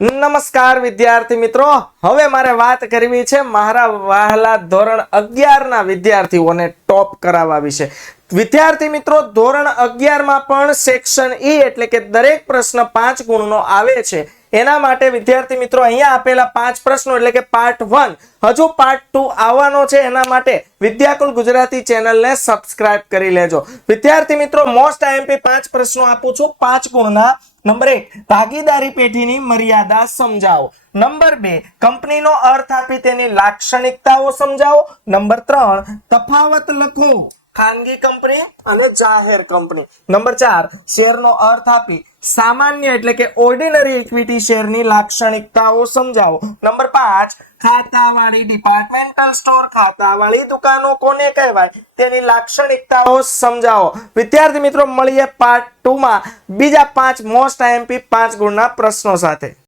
નમસ્કાર વિદ્યાર્થી મિત્રો, હવે મારે વાત કરવી છે મારા વહાલા ધોરણ 11 ના વિદ્યાર્થીઓને ટોપ કરાવવા વિશે। વિદ્યાર્થી મિત્રો, ધોરણ 11 માં પણ સેક્શન ઈ એટલે કે દરેક પ્રશ્ન 5 ગુણનો આવે છે। એના માટે વિદ્યાર્થી મિત્રો અહીંયા આપેલા 5 પ્રશ્નો એટલે કે પાર્ટ 1 હજુ પાર્ટ 2 આવવાનો છે। એના માટે વિદ્યાકુલ ગુજરાતી ચેનલને સબસ્ક્રાઇબ કરી લેજો। વિદ્યાર્થી મિત્રો, મોસ્ટ આઈએમપી 5 પ્રશ્નો આપું છું 5 ગુણના। નંબર 1, ભાગીદારી પેઢીની મર્યાદા સમજાવો। નંબર 2, કંપનીનો અર્થ આપી તેની લાક્ષણિકતાઓ સમજાવો। નંબર 3, તફાવત લખો ખાનગી કંપની અને જાહેર કંપની। નંબર 4, શેરનો અર્થ આપી સામાન્ય એટલે કે ઓર્ડિનરી ઇક્વિટી શેરની લાક્ષણિકતાઓ સમજાવો। નંબર 5, ખાતાવાળી ડિપાર્ટમેન્ટલ સ્ટોર ખાતાવાળી દુકાનો કોને કહેવાય તેની લાક્ષણિકતાઓ સમજાવો। વિદ્યાર્થી મિત્રો, મળીએ પાર્ટ 2 માં બીજા 5 મોસ્ટ આઈએમપી 5 ગુણના પ્રશ્નો સાથે।